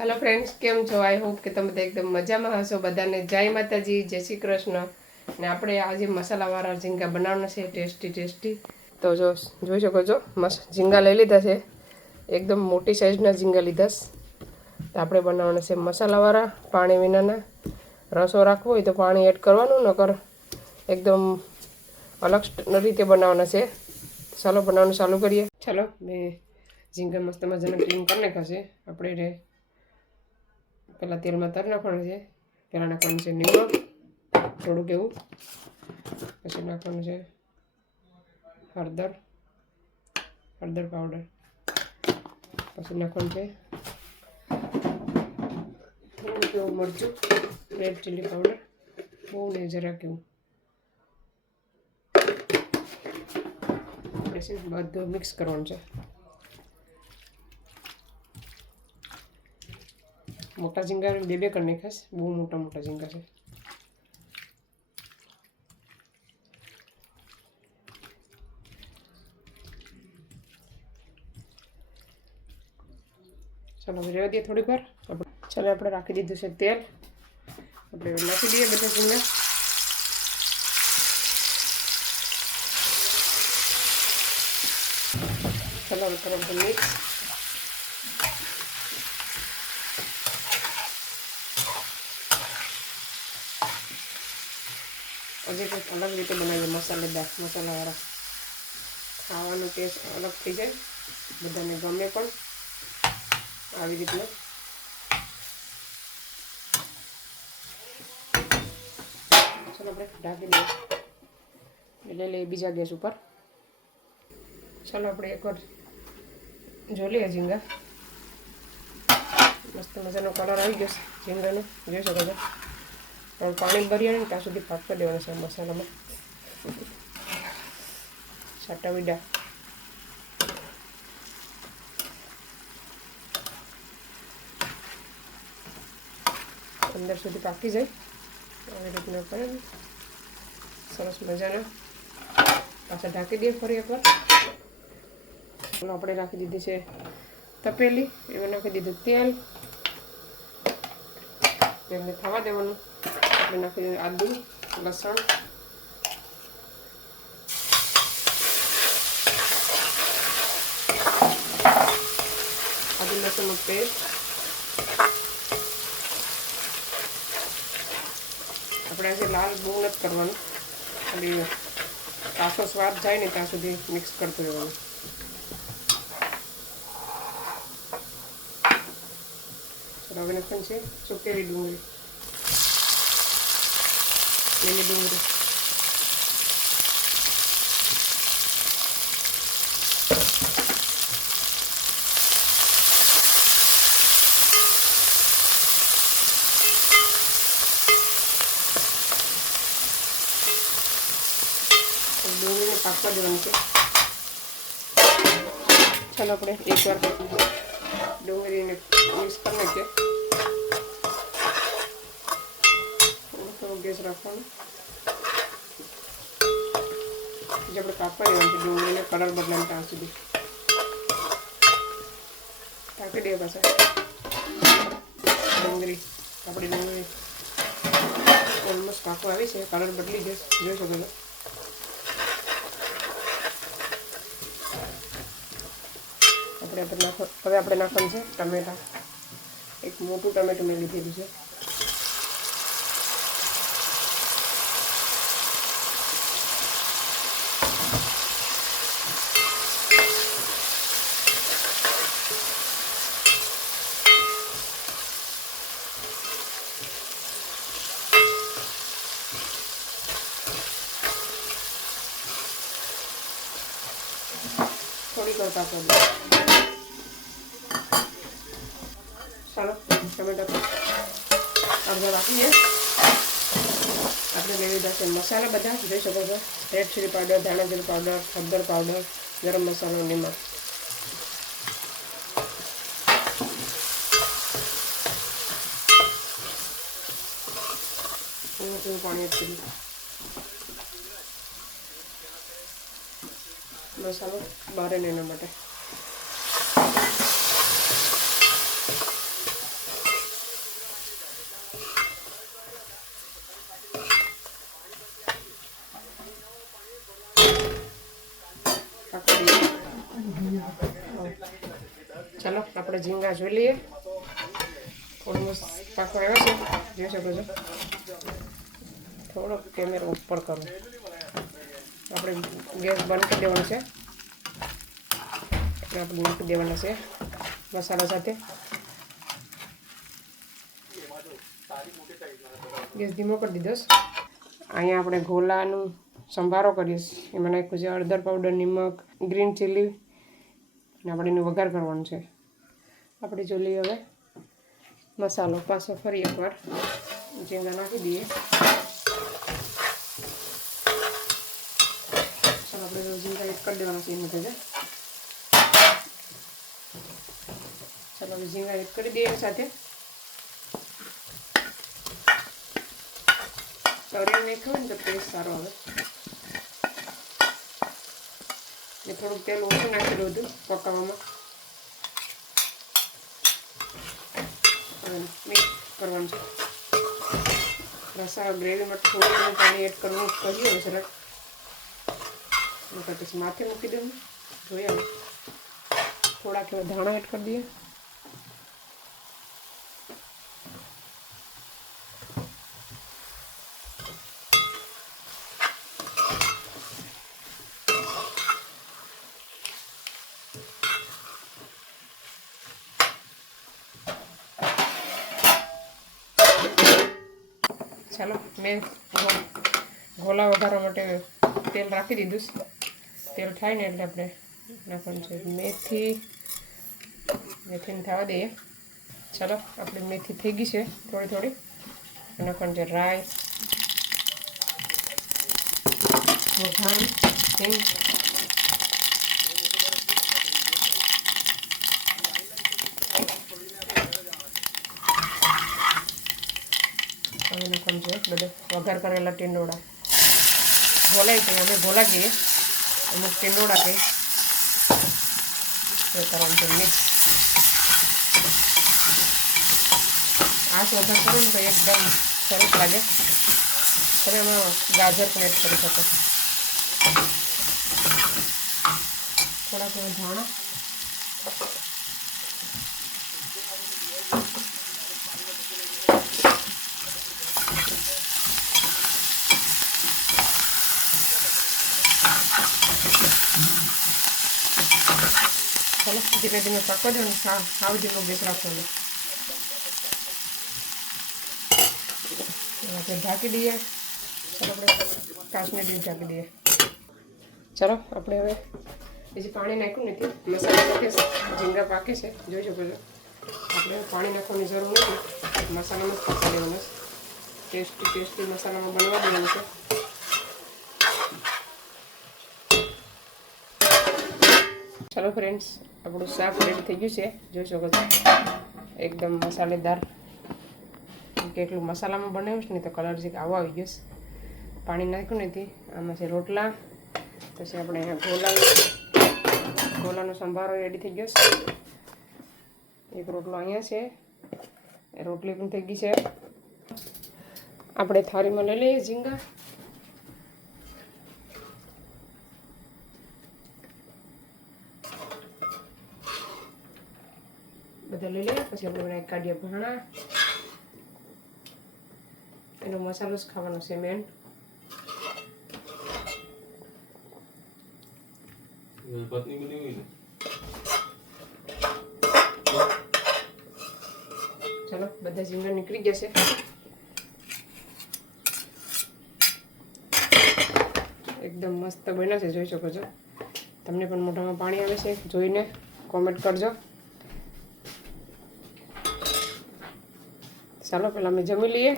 Hello friends, केम छो? I hope કે તમે એકદમ મજામાં હશો. બધાને જય માતાજી, જય શ્રી કૃષ્ણ. ને આપણે આજે મસાલાવાળા ઝીંગા બનાવવાના છે, ટેસ્ટી. તો જોઈ શકો છો, ઝીંગા લઈ લીધા છે, એકદમ મોટી સાઈઝના ઝીંગા લીધા છે. તો આપણે બનાવવાના છે મસાલાવાળા, પાણી વિનાના. રસો રાખવો હોય તો પાણી એડ કરવાનું, નકર એકદમ અલગ રીતે બનાવવાના છે. ચાલો બનાવવાનું ચાલુ કરીએ. ચાલો, મેં ઝીંગા મસ્ત મજાના ક્લીન કરી નાખ્યા છે. આપણે પહેલાં તેલમાં તર નાખવાનું છે. પહેલાં નાખવાનું છે નિમક થોડુંક એવું, પછી નાખવાનું છે હળદર પાવડર, પછી નાખવાનું છે થોડુંક એવું મરચું, રેડ ચીલી પાવડર, બહુ ને જરાક એવું. પછી બધું મિક્સ કરવાનું છે. મોટા ઝીંગા બે કરી નાખાશ, બહુ મોટા ઝીંગા છે. ચાલો હવે રહેવા દઈએ થોડીક વાર. ચાલો આપણે રાખી દીધું છે તેલ. આપણે નાખી દઈએ બધા ઝીંગા. ચાલો હવે તરફ મિક્સ. હજી કંઈક અલગ રીતે બનાવીએ, મસાલાવાળા. ખાવાનો ટેસ્ટ અલગ થઈ જાય, બધાને ગમે પણ આવી રીતના. ચાલો આપણે ઢાંકી દઈએ, એટલે લઈએ બીજા ગેસ ઉપર. ચાલો આપણે એકવાર જોઈ લઈએ ઝીંગા. મસ્ત મજાનો કલર આવી ગયો છે ઝીંગાનો, જોઈ શકો છો. પણ પાણી ભરી આવે ને ત્યાં સુધી પાક કરી દેવાનું છે મસાલામાં. છાટા વીડા અંદર સુધી પાકી જાય આવી રીતના કરે ને સરસ મજાના. પાછા ઢાંકી દઈએ ફરી એકવાર. આપણે નાખી દીધી છે તપેલી, એમાં નાખી દીધું તેલ. તેલને થવા દેવાનું. આપણે નાખી દીધું આદુ, લસણ, આદુ લસણનો પેસ્ટ. આપણે આજે લાલ બહુ નથી કરવાનું, ખાલી કાચો સ્વાદ જાય ને ત્યાં સુધી મિક્સ કરતું રહેવાનું. ચાલો હવે નાખવાનું છે સુકેલી ડુંગળી, લીલી ડુંગળી. ડુંગળીને પાકવા દેવાનું છે. ચાલો આપણે એકવાર ડુંગળીને મિક્સ કરી નાખીએ. થોડો ગેસ રાખવાનો. પછી આપણે કાપવા દેવાનું છે ડુંગળીને કલર બદલાને ત્યાં સુધી. ઢાંકી દઈએ પાછા. આપણી ડુંગળી ઓલમોસ્ટ કાપવા આવી છે, કલર બદલી જશે, જોઈ શકો છો. હવે આપણે નાખવાનું છે ટમેટા. એક મોટું ટમેટું મેં લીધેલું છે. થોડીક વાર પાકવા દો. ચાલો ટમેટા અડધા રાખીએ. આપણે લઈ લીધા છે મસાલા બધા, જોઈ શકો છો. રેડ ચીલી પાવડર, ધાણા જીરું પાવડર, હળદર પાવડર, ગરમ મસાલો, નિમક. પાણી એડ કર્યું. મસાલો બહાર ને એના માટે. આપણે ઝીંગા જોઈ લઈએ, ઓલમોસ્ટ પાકો આવ્યો છે, જોઈ શકો છો. થોડોક કેમેરો ઉપર કરો, આપણે ગેસ બંધ કરી દેવાનો છે. આપણે નાખી દેવાના છે મસાલા સાથે. ગેસ ધીમો કરી દીધો. અહીંયા આપણે ગોલાનું સંભારો કરીએ. એમાં નાખ્યું છે હળદર પાવડર, નિમક, ગ્રીન ચીલી, અને આપણે એનું વઘાર કરવાનું છે. આપણે જોઈ લઈએ હવે મસાલો. પાછો ફરી એકવાર ઝીંગા નાખી દઈએ. ચાલો આપણે ઝીંગા એડ કરી દેવાના છે એની સાથે. ચાલો હવે ઝીંગા એડ કરી દઈએ સાથે. તળીને નાખ્યું હોય ને તો ટેસ્ટ સારો આવે. ને થોડુંક તેલ ઓછું નાખેલું હતું પકાવવામાં. મિક્સ કરવાનું છે. રસા ગ્રેવી માટે થોડું ઘણું પાણી એડ કરવું કહ્યું સરળ. પછી માથે મૂકી દઉં. જોયા થોડાક એવા ધાણા એડ કરી દઈએ. ચાલો મેં ગોલા વઘારવા માટે તેલ રાખી દીધું. તેલ થાય ને એટલે આપણે નાખવાનું છે મેથીને થવા દઈએ. ચાલો આપણે મેથી થઈ ગઈ છે થોડી થોડી. નાખવાનું છે રાઈ, વઘાર, હિંગ. હવે નાખવાનું છે બધો વઘાર કરેલા ટીંડોળા. ગોલાય છે, અમે ગોલા કહીએ, અમુક ટીંડોળા કહીએ. એ કરવાનું છે મિક્સ. આ વઘાર કરો ને તો એકદમ સરસ લાગે. તમે એમાં ગાજર પણ એડ કરી શકો. થોડાક એવા ધાણા, ચાલો ધીમે ધીમે પકવો દો ને સાવ ધીમો ગેસ રાખવાનો. આપણે ઢાંકી દઈએ. ચાલો આપણે 5 મિનિટ ઢાંકી દઈએ. ચાલો આપણે હવે બીજી પાણી નાખ્યું નથી. મસાલા સાથે ઝીંગા પાકે છે, જોઈ શકો છો. આપણે પાણી નાખવાની જરૂર નથી. મસાલામાં જ પાકા દેવાના. ટેસ્ટી મસાલામાં બનવા દેવાનું છે. ચાલો ફ્રેન્ડ્સ, આપણું શાક રેડી થઈ ગયું છે, જોઈ શકો છો. એકદમ મસાલેદાર. કેટલું મસાલામાં બનાવ્યું છે ને તો કલર છે આવો આવી ગયો. પાણી નાખ્યું નથી. આમાં છે રોટલા. પછી આપણે અહીંયા ગોલાનો સંભારો રેડી થઈ ગયો છે. એક રોટલો અહીંયા છે, રોટલી પણ થઈ ગઈ છે. આપણે થાળીમાં લઈ લઈએ ઝીંગા. બધા લઈ લઈએ. પછી આપણે કાઢીએ ભાણા. એનો મસાલો જ ખાવાનો છે મેન. ચાલો બધા ઝીંગા નીકળી ગયા છે. એકદમ મસ્ત બન્યા છે, જોઈ શકો છો. તમને પણ મોઢામાં પાણી આવે છે જોઈને કોમેન્ટ કરજો. ચાલો પહેલાં અમે જમી લઈએ.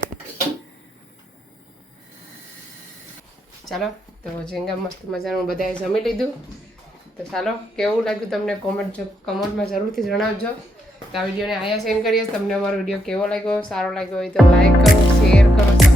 ચાલો તો ઝીંગા મસ્ત મજાનું બધાએ જમી લીધું. તો ચાલો કેવું લાગ્યું તમને કમેન્ટમાં જરૂરથી જણાવજો. તો આ વિડીયોને અહીંયા સેન્ડ કરીએ. તમને અમારો વિડીયો કેવો લાગ્યો, સારો લાગ્યો હોય તો લાઈક કરો, શેર કરો.